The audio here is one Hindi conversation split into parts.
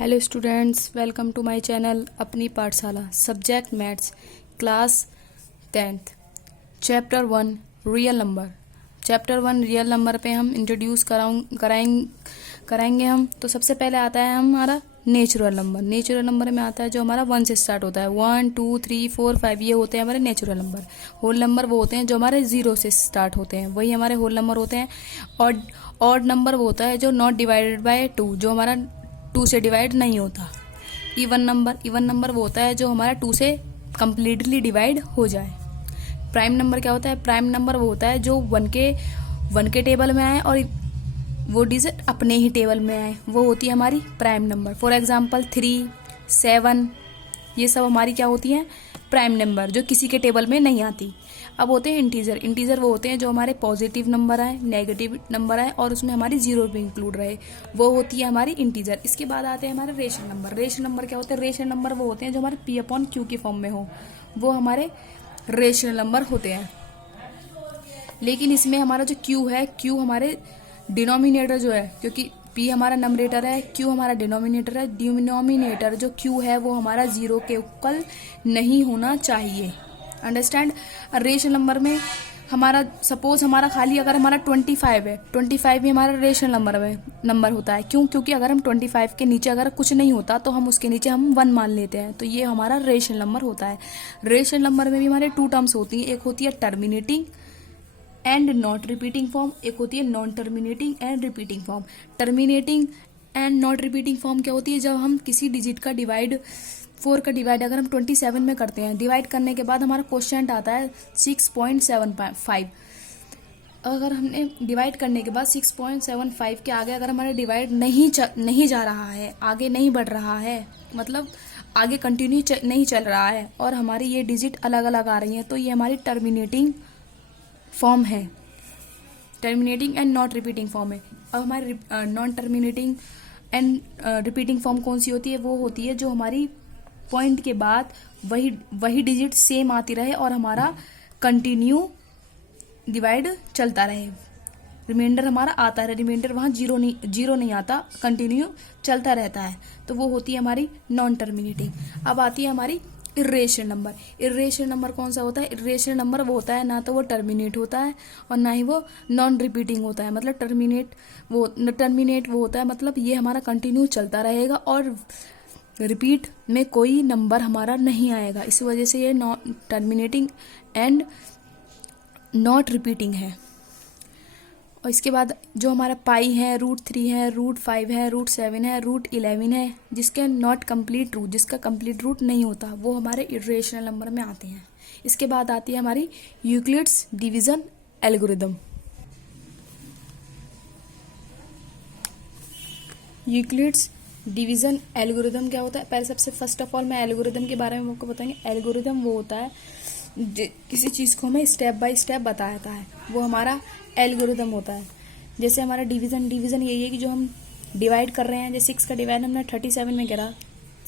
Hello students, welcome to my channel अपनी पाठशाला। Subject maths, class 10th, chapter 1 real number. Chapter 1 real number पे हम इंट्रोड्यूस कराएंगे हम। तो सबसे पहले आता है हमारा नेचुरल नंबर। नेचुरल नंबर में आता है जो हमारा 1 से स्टार्ट होता है। 1 2 3 4 5 ये होते हैं हमारे नेचुरल नंबर। होल नंबर वो होते हैं जो हमारे 0 से स्टार्ट होते हैं, वही हमारे होल नंबर होते हैं। ऑड नंबर वो होता है जो नॉट डिवाइडेड बाय 2, जो हमारा 2 से डिवाइड नहीं होता। इवन नंबर वो होता है जो हमारा 2 से कंप्लीटली डिवाइड हो जाए। प्राइम नंबर क्या होता है? प्राइम नंबर वो होता है जो 1 के टेबल में आए और वो डिजिट अपने ही टेबल में आए, वो होती है हमारी प्राइम नंबर। फॉर एग्जांपल 3, 7 ये सब हमारी क्या होती हैं? प्राइम नंबर, जो किसी के टेबल में नहीं आती। अब होते हैं इंटीजर वो होते हैं जो हमारे पॉजिटिव नंबर आए, नेगेटिव नंबर आए और उसमें हमारी जीरो भी इंक्लूड रहे, वो होती है हमारी इंटीजर। इसके बाद आते हैं हमारे रेशनल नंबर। रेशनल नंबर क्या होते हैं? रेशनल नंबर वो होते हैं जो हमारे P/Q की फॉर्म में हो, वो हमारे रेशनल नंबर होते हैं। लेकिन इसमें हमारा जो Q हमारे डिनोमिनेटर जो है, क्योंकि P हमारा नंबरेटर है, Q हमारा डिनोमिनेटर है। डिनोमिनेटर जो Q है वो हमारा 0 के इक्वल नहीं होना चाहिए। अंडरस्टैंड? रेशनल नंबर में हमारा सपोज हमारा खाली अगर हमारा 25 है, 25 भी हमारा रेशनल नंबर होता है। क्यों? क्योंकि अगर हम 25 के नीचे अगर कुछ नहीं होता तो हम उसके नीचे हम 1 मान लेते हैं, तो ये हमारा रेशनल नंबर होता है। रेशनल नंबर में भी हमारे 2 टर्म्स होती हैं, एक होती है terminating and not repeating form, एक होती है non terminating and repeating form. Terminating and not repeating form क्या होती है? जब हम किसी डिजिट का डिवाइड 4 का डिवाइड अगर हम 27 में करते हैं, डिवाइड करने के बाद हमारा क्वोशिएंट आता है 6.75। अगर हमने डिवाइड करने के बाद 6.75 के आगे अगर हमारा डिवाइड नहीं जा रहा है, आगे नहीं बढ़ रहा है, मतलब आगे कंटिन्यू नहीं चल रहा है और हमारी ये डिजिट अलग अलग आ रही है, तो ये हमारी टर्मिनेटिंग फॉर्म है। Terminating and not repeating form है। अब हमारी non terminating and repeating form कौन सी होती है? वो होती है जो हमारी पॉइंट के बाद वही डिजिट सेम आती रहे और हमारा कंटिन्यू डिवाइड चलता रहे, रिमाइंडर हमारा आता रहे, रिमाइंडर वहाँ जीरो नहीं आता, कंटिन्यू चलता रहता है, तो वो होती है हमारी नॉन टर्मिनेटिंग। अब आती है हमारी इर्रेशनल नंबर। इर्रेशनल नंबर कौन सा होता है? इर्रेशनल नंबर वो होता है ना तो वो टर्मिनेट होता है और ना ही वो नॉन रिपीटिंग होता है। मतलब टर्मिनेट वो होता है, मतलब ये हमारा कंटिन्यू चलता रहेगा और रिपीट में कोई नंबर हमारा नहीं आएगा, इस वजह से ये non terminating and not repeating है। और इसके बाद जो हमारा पाई है, √3 है, √5 है, √7 है, √11 है, जिसका कंप्लीट रूट नहीं होता, वो हमारे इर्रेशनल नंबर में आते हैं। इसके बाद आती है हमारी Euclid's division algorithm. Euclid's division algorithm क्या होता है? पहले सबसे फर्स्ट ऑफ ऑल मैं एल्गोरिदम के बारे में आपको बताएंगे। एल्गोरिदम वो होता है किसी चीज़ को हमें स्टेप बाय स्टेप बताता है, वो हमारा एल्गोरिदम होता है। जैसे हमारा डिवीजन यही है कि जो हम डिवाइड कर रहे हैं, जैसे 6 का डिवाइड हमने 37 में करा,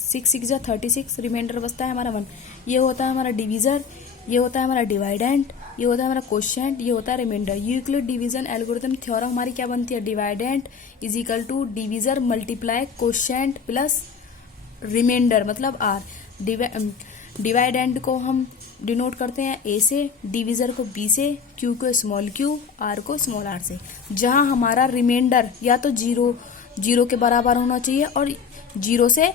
6 6 जा 36, रिमाइंडर बचता है हमारा 1। ये होता है हमारा डिवीजर, ये होता है हमारा डिवाइडेंट, ये होता है हमारा क्वोशिएंट, ये होता है remainder. Euclid division algorithm theorem हमारी क्या बनती है? Dividend is equal to divisor multiply quotient plus remainder, मतलब R। डिवाइडेंट को हम डिनोट करते हैं A से, डिवीजर को B से, Q को स्मॉल q, R को स्मॉल r से। जहां हमारा रिमाइंडर या तो जीरो के बराबर होना चाहिए और 0 से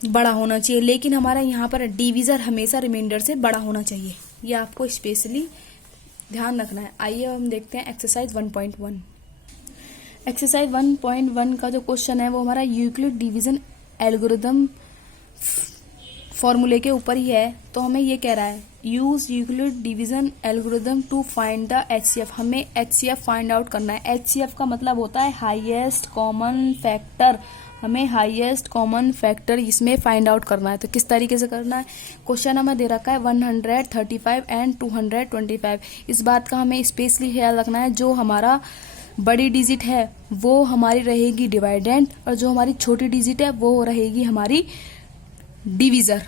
बड़ा होना चाहिए, लेकिन हमारा यहाँ पर डिवीजर हमेशा रिमाइंडर से बड़ा होना चाहिए, ये आपको स्पेशली ध्यान रखना है। आइए हम देखते हैं एक्सरसाइज 1.1। एक्सरसाइज 1.1 का जो क्वेश्चन है वो हमारा यूक्लिड डिवीजन एल्गोरिदम फॉर्मूले के ऊपर ही है। तो हमें ये कह रहा है use Euclid division algorithm to find the HCF। हमें HCF फाइंड आउट करना है। HCF का मतलब होता है हाईएस्ट कॉमन फैक्टर। हमें हाईएस्ट कॉमन फैक्टर इसमें फाइंड आउट करना है। तो किस तरीके से करना है? क्वेश्चन हमें दे रखा है 135 एंड 225। इस बात का हमें स्पेशली ख्याल रखना है, जो हमारा बड़ी डिजिट है वो हमारी रहेगी डिवाइडेंट और जो हमारी छोटी डिजिट है वो रहेगी हमारी डिवीजर।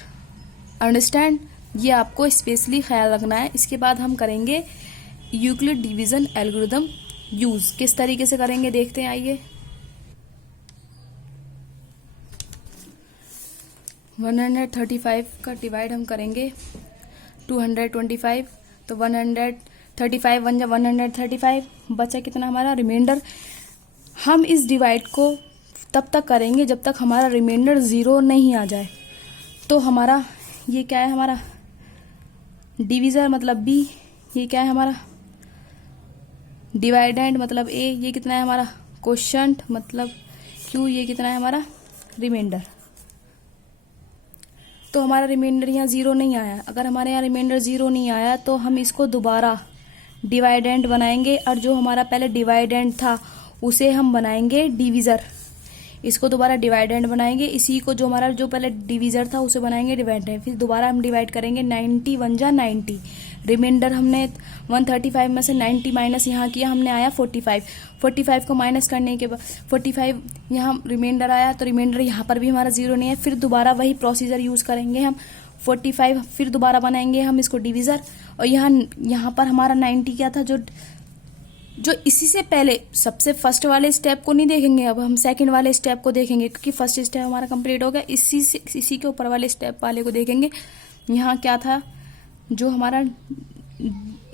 अंडरस्टैंड? ये आपको स्पेशली ख्याल रखना है। इसके बाद हम करेंगे यूक्लिड डिवीजन एल्गोरिदम यूज। किस तरीके से करेंगे देखते हैं, आइए। 135 का डिवाइड हम करेंगे 225, तो 135 वन जा 135, बचा कितना हमारा रिमाइंडर। हम इस डिवाइड को तब तक करेंगे जब तक हमारा रिमाइंडर 0 नहीं आ जाए। तो हमारा ये क्या है, हमारा डिविजर मतलब बी, ये क्या है हमारा डिवाइडेंड मतलब ए, ये कितना है हमारा क्वोशंट मतलब क्यू, ये कितना है हमारा रिमाइंडर। तो हमारा रिमाइंडर यहाँ 0 नहीं आया। अगर हमारे यहाँ रिमाइंडर 0 नहीं आया तो हम इसको दोबारा डिवाइडेंड बनाएंगे, और जो हमारा पहले डिवाइडेंड था उसे हम बनाएंगे डिविजर। इसको दोबारा डिवाइडेंड बनाएंगे, इसी को जो हमारा जो पहले डिविजर था उसे बनाएंगे डिवाइडेंड। फिर दोबारा हम डिवाइड करेंगे 90 वन जा 90। रिमाइंडर हमने 135 में से 90 माइनस यहाँ किया, हमने आया 45 को माइनस करने के बाद 45 यहाँ रिमाइंडर आया, तो रिमाइंडर यहाँ पर भी हमारा 0 नहीं है। फिर दोबारा वही प्रोसीजर यूज़ करेंगे हम 45, फिर दोबारा बनाएंगे हम इसको डिविजर। और यहाँ पर हमारा 90 क्या था, जो इसी से पहले सबसे फर्स्ट वाले स्टेप को नहीं देखेंगे, अब हम सेकंड वाले स्टेप को देखेंगे, क्योंकि फर्स्ट स्टेप हमारा कंप्लीट हो गया। इसी के ऊपर वाले स्टेप वाले को देखेंगे। यहाँ क्या था, जो हमारा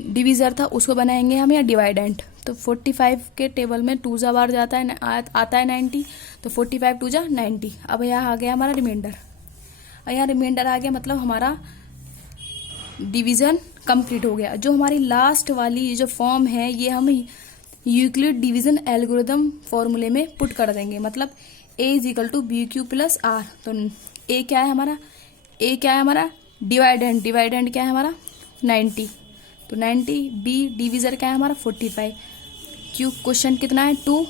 डिविजर था उसको बनाएंगे हम या डिवाइडेंट। तो 45 के टेबल में 2 जा बार जाता है, आता है 90, तो 45 2 जा 90। अब यहाँ आ गया हमारा रिमाइंडर, और यहाँ रिमाइंडर आ गया मतलब हमारा डिवीजन कंप्लीट हो गया। जो हमारी लास्ट वाली जो फॉर्म है ये हम यूक्लिड डिवीजन एल्गोरिथम फॉर्मूले में पुट कर देंगे, मतलब a is equal to B Q plus R. तो a क्या है हमारा डिवाइडेंड क्या है हमारा 90, तो 90, b डिविजर क्या है हमारा 45, q क्वेश्चन कितना है 2,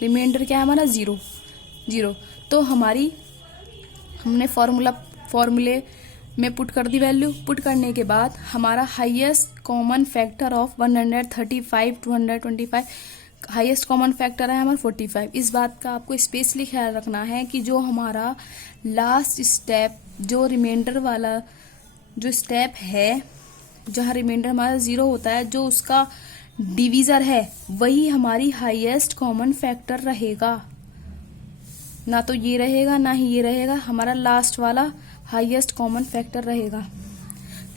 रिमाइंडर क्या है हमारा 0। तो हमने फॉर्मूले में पुट कर दी वैल्यू। पुट करने के बाद हमारा highest common factor of 135 225, highest common factor है हमारा 45। इस बात का आपको स्पेशली ख्याल रखना है कि जो हमारा लास्ट स्टेप, जो रिमाइंडर वाला जो स्टेप है, जहाँ रिमाइंडर हमारा 0 होता है, जो उसका डिवीजर है वही हमारी हाईएस्ट कॉमन फैक्टर रहेगा। ना तो ये रहेगा ना ही ये रहेगा, हमारा लास्ट वाला हाईएस्ट कॉमन फैक्टर रहेगा।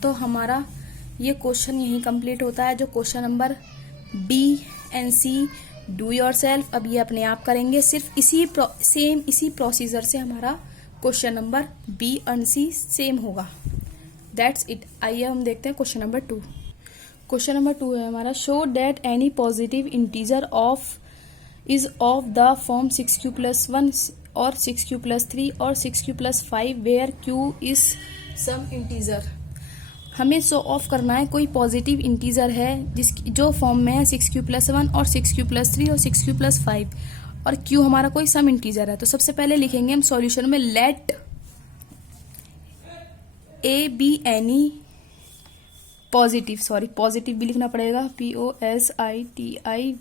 तो हमारा ये क्वेश्चन यही कंप्लीट होता है, जो question number B and C do yourself. अब ये अपने आप करेंगे, सिर्फ इसी प्रोसीजर से हमारा question number B and C same होगा। That's it. आइए हम देखते हैं क्वेश्चन नंबर 2। क्वेश्चन नंबर 2 है हमारा, show that any positive integer is of the form 6q + 1 और 6q + 3 और 6q + 5 where q is some integer. हमें शो ऑफ करना है कोई पॉजिटिव इंटीजर है जिसकी जो फॉर्म में है 6q + 1 और 6q + 3 और 6q + 5, और q हमारा कोई सम इंटीजर है। तो सबसे पहले लिखेंगे हम सॉल्यूशन में let A be any positive भी लिखना पड़ेगा, POSITIV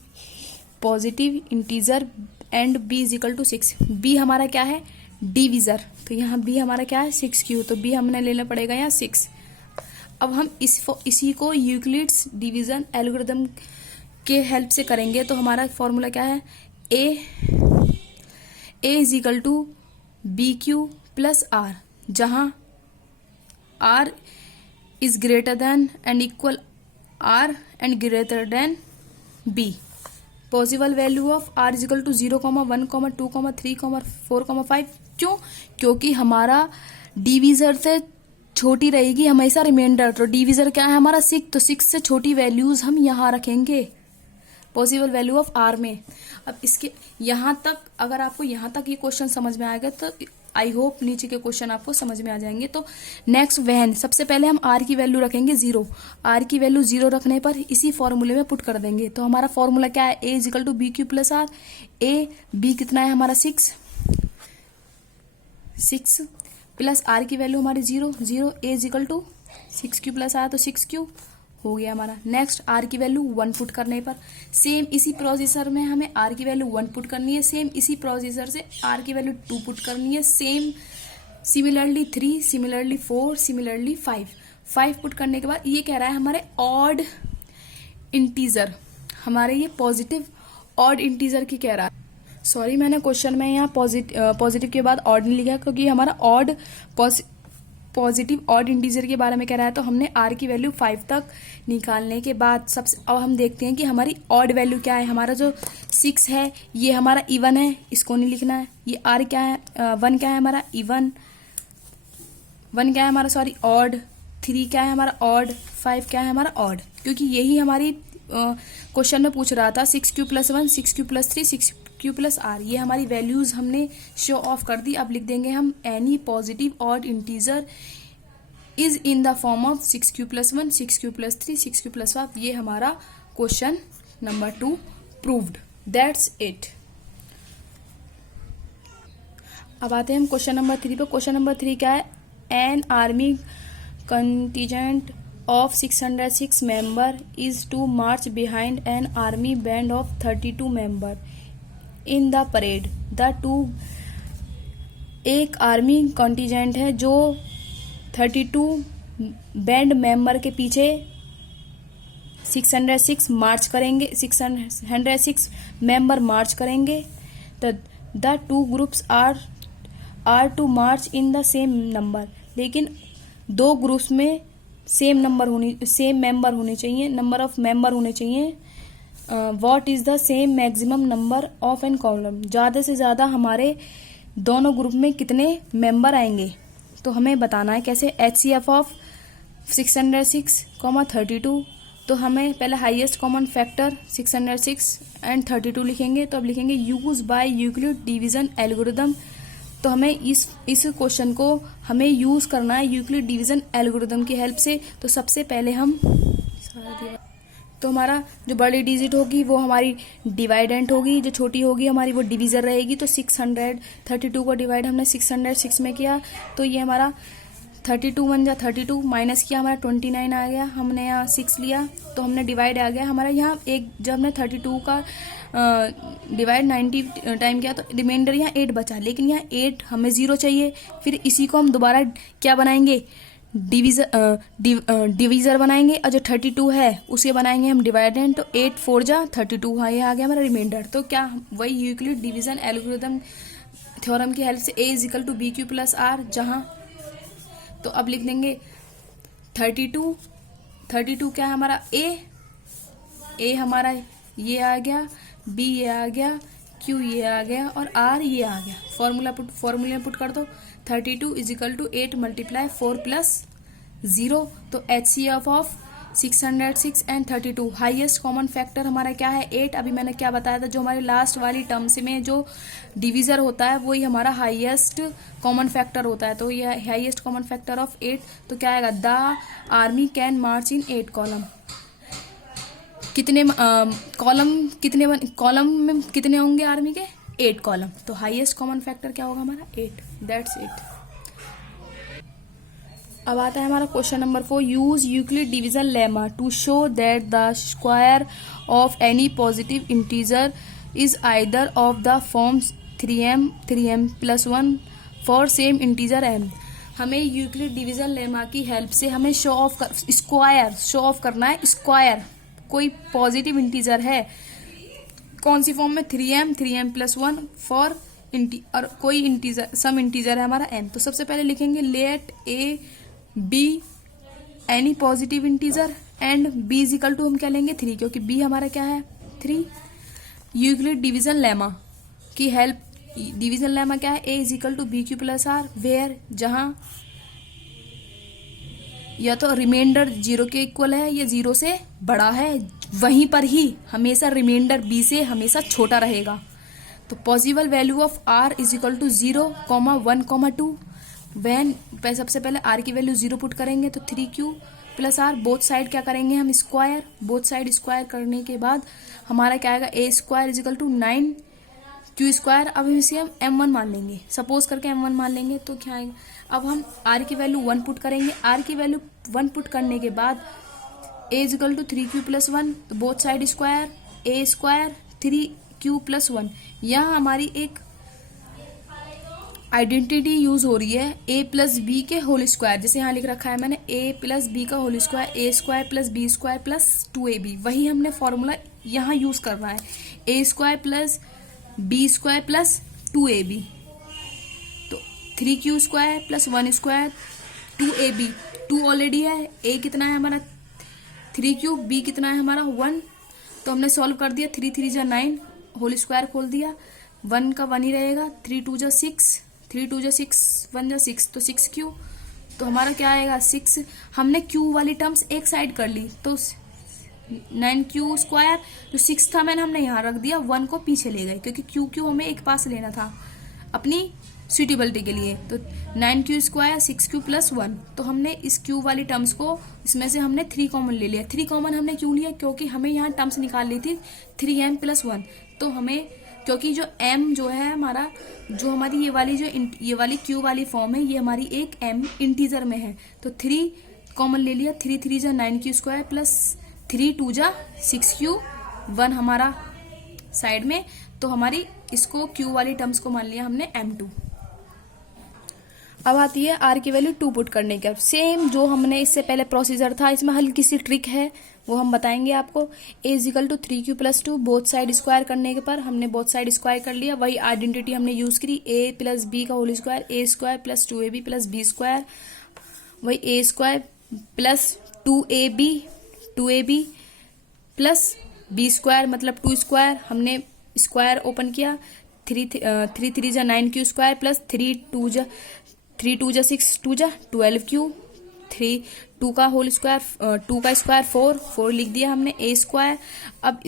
positive integer and b is equal to 6। b हमारा क्या है डिविजर, तो यहाँ b हमारा क्या है 6q, तो b हमने लेना पड़ेगा यहाँ 6। अब हम इसी को यूक्लिड्स डिवीजन एल्गोरिथम के हेल्प से करेंगे। तो हमारा फॉर्मूला क्या है, a is equal to BQ + R, जहाँ R is greater than and equal R and greater than B। Possible value of R is equal to 0, 1, 2, 3, 4, 5। क्यों? क्योंकि हमारा डिविजर से छोटी रहेगी हमेशा रिमाइंडर। तो डिविजर क्या है हमारा 6, तो 6 से छोटी वैल्यूज हम यहाँ रखेंगे पॉसिबल वैल्यू ऑफ R में। अब इसके यहाँ तक, अगर आपको यहाँ तक ये क्वेश्चन समझ में आएगा तो आई होप नीचे के क्वेश्चन आपको समझ में आ जाएंगे। तो नेक्स्ट वैन, सबसे पहले हम R की वैल्यू रखेंगे 0। R की वैल्यू 0 रखने पर इसी फॉर्मूले में पुट कर देंगे। तो हमारा फॉर्मूला क्या है, A is equal to BQ + R। B कितना है हमारा 6 प्लस R की वैल्यू हमारी 0। A is equal to 6Q + R, तो 6Q हो गया हमारा। नेक्स्ट R की वैल्यू 1 पुट करने पर सेम इसी प्रोसीजर में हमें R की वैल्यू 1 पुट करनी है, सेम इसी प्रोसीजर से R की वैल्यू 2 पुट करनी है, सिमिलरली 3, सिमिलरली 4, सिमिलरली 5 पुट करने के बाद ये कह रहा है हमारे ऑड इंटीजर, हमारे ये पॉजिटिव ऑड इंटीजर की कह रहा है। सॉरी, मैंने क्वेश्चन में यहाँ पॉजिटिव के बाद ऑड नहीं लिखा क्योंकि हमारा ऑड पॉजिटिव ऑड इंटीजर के बारे में कह रहा है। तो हमने आर की वैल्यू 5 तक निकालने के बाद सबसे अब हम देखते हैं कि हमारी ऑड वैल्यू क्या है। हमारा जो 6 है ये हमारा इवन है, इसको नहीं लिखना है। ये आर क्या है, 1 क्या है हमारा इवन, 1 क्या है हमारा सॉरी ऑड, 3 क्या है हमारा ऑड, 5 क्या है हमारा ऑड, क्योंकि यही हमारी क्वेश्चन में पूछ रहा था 6q+1, 6q+3, 6q+r। ये हमारी वैल्यूज हमने शो ऑफ कर दी। अब लिख देंगे हम any positive odd integer is in the form of 6q+1, 6q+3, 6q+5। ये हमारा question number 2 proved. That's it. अब आते हैं हम क्वेश्चन नंबर 3 पे। क्वेश्चन नंबर 3 क्या है, an army contingent of 606 member is to march behind an army band of 32 member in the parade. The two एक आर्मी कंटीजेंट है जो 32 बैंड मेंबर के पीछे 606 मार्च करेंगे, 606 मेंबर मार्च करेंगे। The two groups are to march in the same number. लेकिन दो ग्रुप्स में सेम मेंबर होने चाहिए, नंबर ऑफ मेंबर होने चाहिए। What is the same maximum number of an column. ज़्यादा से ज़्यादा हमारे दोनों ग्रुप में कितने मेंबर आएंगे, तो हमें बताना है कैसे। HCF of 606, 32। तो हमें पहले हाईएस्ट कॉमन फैक्टर 606 एंड 32 लिखेंगे। तो अब लिखेंगे use by Euclid division algorithm. तो हमें इस क्वेश्चन को हमें यूज करना है यूक्लिड डिवीजन एल्गोरिदम की हेल्प से। तो सबसे पहले हम तो हमारा जो बड़ी डिजिट होगी वो हमारी डिवाइडेंट होगी, जो छोटी होगी हमारी वो डिवीजर रहेगी। तो 632 को डिवाइड हमने 606 में किया, तो ये हमारा 32 बन जा 32 माइनस किया हमारा 29 आ गया। हमने यहाँ 6 लिया तो हमने डिवाइड आ गया हमारा यहाँ एक। जब हमने 32 का डिवाइड 90 टाइम किया तो रिमाइंडर यहाँ 8 बचा, लेकिन यहाँ 8 हमें 0 चाहिए। फिर इसी को हम दोबारा क्या बनाएंगे, डिवीजर बनाएंगे, और जो 32 है उसे बनाएंगे हम डिवाइडेंट। तो 8 4 जा 32 हाँ ये आ गया हमारा रिमाइंडर। तो क्या वही यूक्लिड डिवीजन एल्गोरिथम थ्योरम की हेल्प से A = BQ+R, जहाँ तो अब लिख देंगे 32 क्या है हमारा A हमारा ये आ गया, B ये आ गया, Q ये आ गया और R ये आ गया। फॉर्मूला पुट कर दो। 32 = 8 × 4 + 0। तो HCF of 606 and 32 highest common factor हमारा क्या है 8। अभी मैंने क्या बताया था, जो हमारे लास्ट वाली टर्म से में जो डिवीजर होता है वही हमारा हाईएस्ट कॉमन फैक्टर होता है। तो ये हाईएस्ट कॉमन फैक्टर ऑफ 8। तो क्या आएगा, the army can March in 8 column. कितने कॉलम में कितने होंगे आर्मी के, 8 कॉलम। तो हाईएस्ट कॉमन फैक्टर क्या होगा हमारा 8। That's it. अब आता है हमारा question number 4। Use Euclid division lemma to show that the square of any positive integer is either of the forms 3m 3m+1 for same integer m। हमें यूक्लिड डिवीजन लेमा की हेल्प से हमें शो ऑफ करना है। स्क्वायर कोई पॉजिटिव इंटीजर है कौन सी फॉर्म में, 3m 3m+1 फॉर और कोई इंटीजर सम इंटीजर है हमारा n। तो सबसे पहले लिखेंगे let A B any positive integer and B = हम क्या लेंगे 3, क्योंकि B हमारा क्या है 3। यूक्लिड डिवीजन लेमा की हेल्प, डिवीजन लेमा क्या है, A = BQ+R वेयर, जहां या तो रिमाइंडर 0 के इक्वल है या 0 से बड़ा है, वहीं पर ही हमेशा रिमाइंडर B से हमेशा छोटा रहेगा। तो possible value of R = 0, 1, 2 when सबसे पहले R की वैल्यू 0 पुट करेंगे तो 3Q+R। बोथ साइड क्या करेंगे हम स्क्वायर, बोथ साइड स्क्वायर करने के बाद हमारा क्या आएगा A² = 9Q²। अब इसे हम M1 मान लेंगे, सपोज करके M1 मान लेंगे तो क्या आएगा। अब हम R की वैल्यू 1 पुट करेंगे। R की वैल्यू 1 पुट करने के बाद A = 3Q+1, तो both side square, A² 3Q+1। यहाँ हमारी एक आइडेंटिटी यूज हो रही है A + B के होल स्क्वायर। जैसे यहाँ लिख रखा है मैंने A + B का whole square, A² + B² + 2AB। वही हमने फॉर्मूला यहाँ यूज करना है। A² + B square plus 2ab, तो 3q² प्लस 1² 2ab, 2 ऑलरेडी है, a कितना है हमारा 3q, b कितना है हमारा 1, तो हमने सॉल्व कर दिया। 3 3 जा 9, होल स्क्वायर खोल दिया, 1 का 1 ही रहेगा, 3 2 जा 6, 3 2 जा 6, 1 जा 6, तो 6q, तो हमारा क्या आएगा 6। हमने q वाली टर्म्स एक साइड कर ली, तो 9q², जो 6 था मैंने हमने यहाँ रख दिया, 1 को पीछे ले गए क्योंकि q हमें एक पास लेना था अपनी सुटेबिलिटी के लिए, तो 9q² 6q प्लस 1, तो हमने इस q वाली टर्म्स को इसमें से हमने 3 कॉमन ले लिया। 3 कॉमन हमने क्यों लिया, क्योंकि हमें यहाँ टर्म्स निकाल ली थी 3m प्लस 1, तो हमें क्योंकि जो m जो है हमारा, जो हमारी ये वाली q वाली फॉर्म है, ये हमारी एक m इंटीजर में है, तो 3 कॉमन ले लिया। 3 3 जा 9q² प्लस 3 2 जा 6q, 1 हमारा साइड में, तो हमारी इसको q वाली टर्म्स को मान लिया हमने m2। अब आती है r की वैल्यू 2 पुट करने का। सेम जो हमने इससे पहले प्रोसीजर था, इसमें हल्की सी ट्रिक है, वो हम बताएंगे आपको। a equal to 3q plus 2, both side square करने के पर हमने बोथ साइड स्क्वायर कर लिया। वही आइडेंटिटी हमने यूज करी, a प्लस b का whole square, a² plus 2ab plus b², वही a² plus 2ab plus b² मतलब 2², हमने स्क्वायर ओपन किया। 3 3 जा 9q² प्लस 3 2 जा 6 2 जा 12q, 2 का होल स्क्वायर, 2 का स्क्वायर 4 लिख दिया हमने a²। अब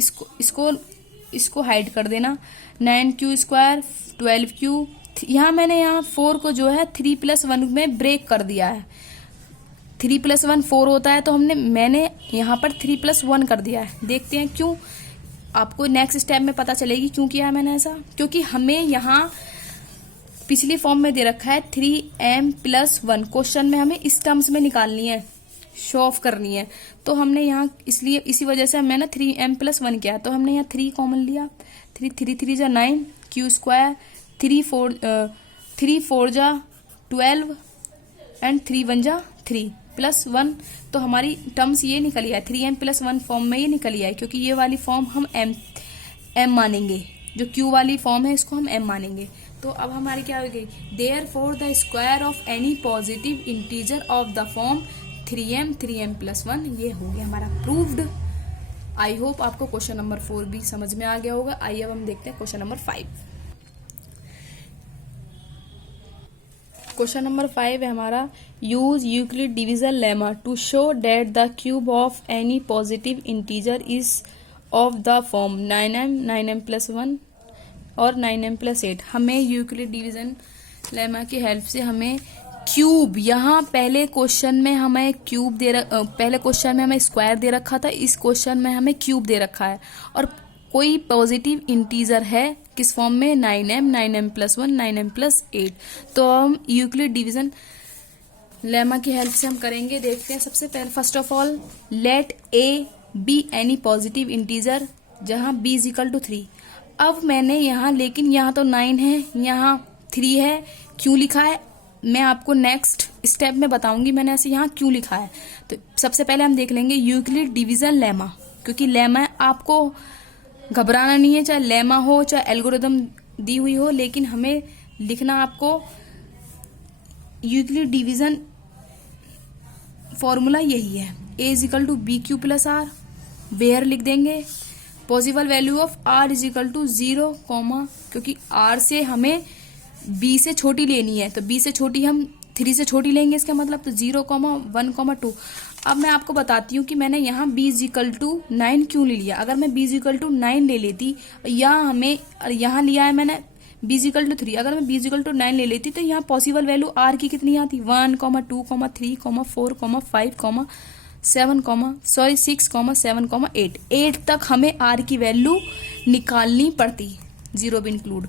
इसको हाइड कर देना, 9q² 12q, यहाँ 4 को जो है 3 प्लस 1 में ब्रेक कर दिया है। 3 प्लस 1 4 होता है, तो मैंने यहाँ पर 3 प्लस 1 कर दिया है। देखते हैं क्यों, आपको नेक्स्ट स्टेप में पता चलेगी क्यों किया है मैंने ऐसा। क्योंकि हमें यहाँ पिछली फॉर्म में दे रखा है 3m प्लस 1, क्वेश्चन में हमें इस टर्म्स में निकालनी है, शो ऑफ करनी है, तो हमने यहाँ इसलिए इसी वजह से मैंने 3m प्लस 1 किया, तो हमने यहाँ 3 कॉमन लिया। 3 3 जा 9 q², 3 4 जा 12 एंड 3 1 जा 3 प्लस 1, तो हमारी टर्म्स ये निकली है 3m प्लस 1 फॉर्म में ये निकली है, क्योंकि ये वाली फॉर्म हम m मानेंगे, जो q वाली फॉर्म है इसको हम m मानेंगे। तो अब हमारी क्या हो गई, therefore the square of any positive integer of the form 3m plus 1, ये हो गया हमारा प्रूव्ड। आई होप आपको क्वेश्चन नंबर 4 भी समझ में आ गया होगा। आइए अब हम देखते हैं क्वेश्चन नंबर 5। क्वेश्चन नंबर 5 है हमारा, use Euclid division lemma to show that the cube of any positive integer is of the form 9m plus 1 और 9m प्लस 8। हमें यूक्लिड डिवीजन लेमा की हेल्प से हमें क्यूब, यहाँ पहले क्वेश्चन में हमें क्यूब पहले क्वेश्चन में हमें स्क्वायर दे रखा था, इस क्वेश्चन में हमें क्यूब दे रखा है, और कोई पॉजिटिव इंटीजर है किस फॉर्म में, 9m प्लस 1 9m प्लस 8। तो हम यूक्लिड डिवीजन लेमा की हेल्प से हम करेंगे, देखते हैं। सबसे पहले first of all, let a be any positive integer जहाँ b इज इक्वल टू 3। अब मैंने यहाँ, लेकिन यहाँ तो 9 है, यहाँ 3 है, क्यों लिखा है मैं आपको नेक्स्ट स्टेप में बताऊंगी मैंने ऐसे यहाँ क्यों लिखा है। तो सबसे पहले हम देख लेंगे यूक्लिड डिवीजन लेमा, क्योंकि लेमा आपको घबराना नहीं है, चाहे लेमा हो चाहे एल्गोरिदम दी हुई हो, लेकिन हमें लिखना आपको यूक्लिड डिवीजन फॉर्मूला यही है, a is equal to B Q plus R, where लिख देंगे possible value of r is equal to 0, क्योंकि r से हमें b से छोटी लेनी है, तो b से छोटी हम 3 से छोटी लेंगे, इसका मतलब तो 0, 1, 2। अब मैं आपको बताती हूँ कि मैंने यहाँ b इज इक्वल टू 9 क्यों ले लिया। अगर मैं b इज इक्वल टू 9 ले लेती, यहाँ लिया है मैंने b इज इक्वल टू 3, अगर मैं b इज इक्वल टू 9 ले लेती तो यहाँ पॉसिबल वैल्यू r की कितनी आती, 1, 2, 3, 4, 5, 6, 7, 8। 8 तक हमें r की वैल्यू निकालनी पड़ती, 0 भी इंक्लूड,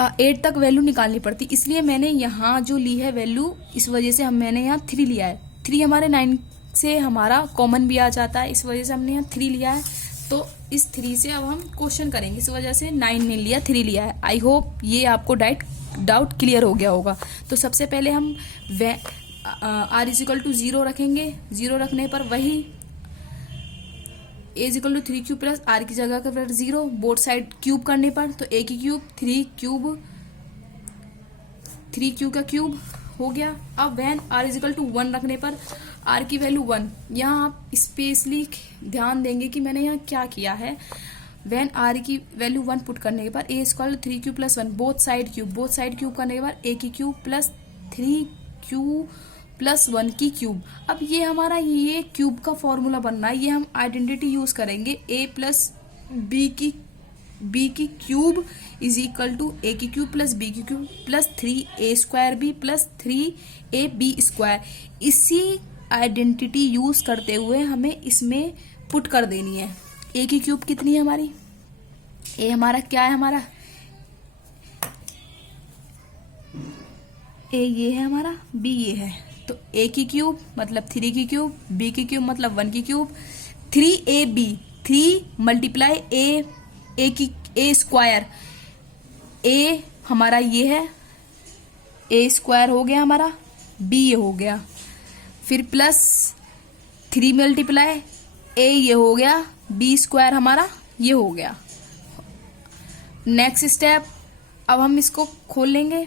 8 तक वैल्यू निकालनी पड़ती, इसलिए मैंने यहाँ जो ली है वैल्यू, इस वजह से मैंने यहाँ 3 लिया है। 3 हमारे 9 से हमारा कॉमन भी आ जाता है, इस वजह से हमने यहाँ 3 लिया है। तो इस 3 से अब हम क्वेश्चन करेंगे, इस वजह से 9 नहीं लिया 3 लिया है। आई होप ये आपको डाउट क्लियर हो गया होगा। तो सबसे पहले हम r इज इक्वल टू 0 रखेंगे, 0 रखने पर वही A is equal to 3 cube plus R की जगह का फिर 0, बोथ साइड क्यूब करने पर तो ए की क्यूब 3 क्यूब का क्यूब हो गया। अब when R is equal to 1 रखने पर आर की वैल्यू 1, यहाँ आप स्पेशली ध्यान देंगे कि मैंने यहाँ क्या किया है। वैन आर की वैल्यू 1 पुट करने के बाद A equal to 3 cube plus 1, both side cube करने के बाद ए की क्यूब प्लस 3 क्यूब प्लस 1 की क्यूब। अब ये हमारा ये क्यूब का फॉर्मूला बन रहा है, ये हम आइडेंटिटी यूज करेंगे ए प्लस बी की cube is equal to A की क्यूब प्लस बी की cube plus 3a square B plus 3ab square. इसी आइडेंटिटी यूज करते हुए हमें इसमें पुट कर देनी है। ए की क्यूब कितनी है हमारी, ए हमारा क्या है, हमारा ए ये है हमारा, बी ये है, तो ए की क्यूब मतलब 3 की क्यूब, बी की क्यूब मतलब 1 की क्यूब, 3ab 3 मल्टीप्लाई ए स्क्वायर, ए हमारा ये है, ए स्क्वायर हो गया हमारा, बी ये हो गया, फिर प्लस 3 मल्टीप्लाई ए ये हो गया, बी स्क्वायर हमारा ये हो गया। नेक्स्ट स्टेप, अब हम इसको खोल लेंगे।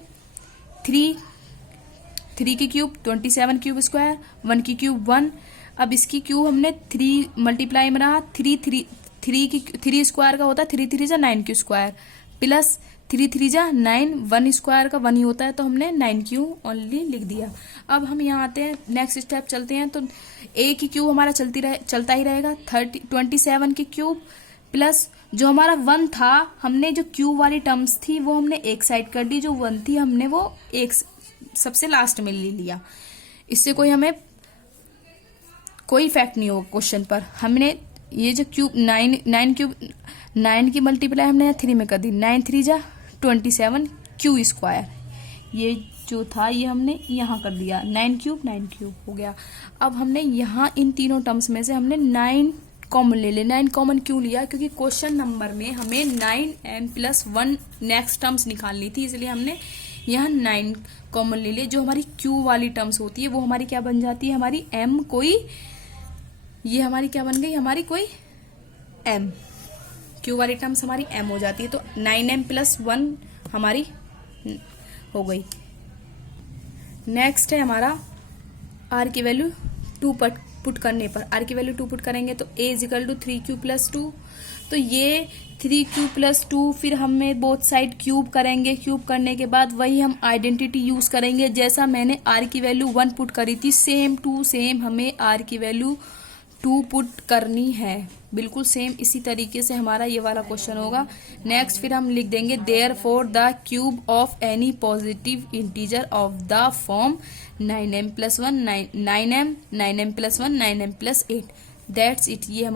3 की क्यूब 27 क्यूब स्क्वायर, 1 की क्यूब 1, अब इसकी क्यूब हमने 3 मल्टीप्लाई में रहा, 3 स्क्वायर का होता है 3 3 जा 9 क्यू स्क्वायर प्लस 3 3 जा 9, 1 स्क्वायर का 1 ही होता है तो हमने 9 क्यू ओनली लिख दिया। अब हम यहाँ आते हैं, नेक्स्ट स्टेप चलते हैं, तो ए की क्यूब हमारा चलता ही रहेगा, 27 की क्यूब प्लस जो हमारा 1 था, हमने जो क्यूब वाली टर्म्स थी वो हमने एक साइड कर दी, जो 1 थी हमने वो एक सबसे लास्ट में ले लिया। इससे हमें कोई इफेक्ट नहीं होगा क्वेश्चन पर। हमने ये जो क्यूब 9 की मल्टीप्लाई हमने 3 में कर दी, 9 3 जा 27 क्यू स्क्वायर, ये जो था ये हमने यहाँ कर दिया, 9 क्यूब हो गया। अब हमने यहाँ इन तीनों टर्म्स में से हमने 9 कॉमन ले लिया। 9 कॉमन क्यों लिया, क्योंकि क्वेश्चन नंबर में हमें 9m प्लस 1 नेक्स्ट टर्म्स निकालनी थी, इसलिए हमने यहाँ 9 कॉमन ले लिया। जो हमारी क्यू वाली टर्म्स होती है वो हमारी क्या बन जाती है, हमारी m कोई, ये हमारी क्या बन गई, हमारी कोई m, क्यू वाली टर्म्स हमारी m हो जाती है, तो 9m प्लस 1 हमारी हो गई। नेक्स्ट है हमारा r की वैल्यू 2 पुट करने पर, r की वैल्यू 2 पुट करेंगे तो a is equal to 3 q plus 2, तो ये 3 क्यू प्लस 2, फिर हमें बोथ साइड क्यूब करेंगे, क्यूब करने के बाद वही हम आइडेंटिटी यूज करेंगे, जैसा मैंने r की वैल्यू 1 पुट करी थी सेम टू सेम हमें r की वैल्यू 2 पुट करनी है, बिल्कुल सेम इसी तरीके से हमारा ये वाला क्वेश्चन होगा। नेक्स्ट फिर हम लिख देंगे therefore the cube of any positive integer of the form 9m plus 1 9m plus 1 9m plus 8, that's it. ये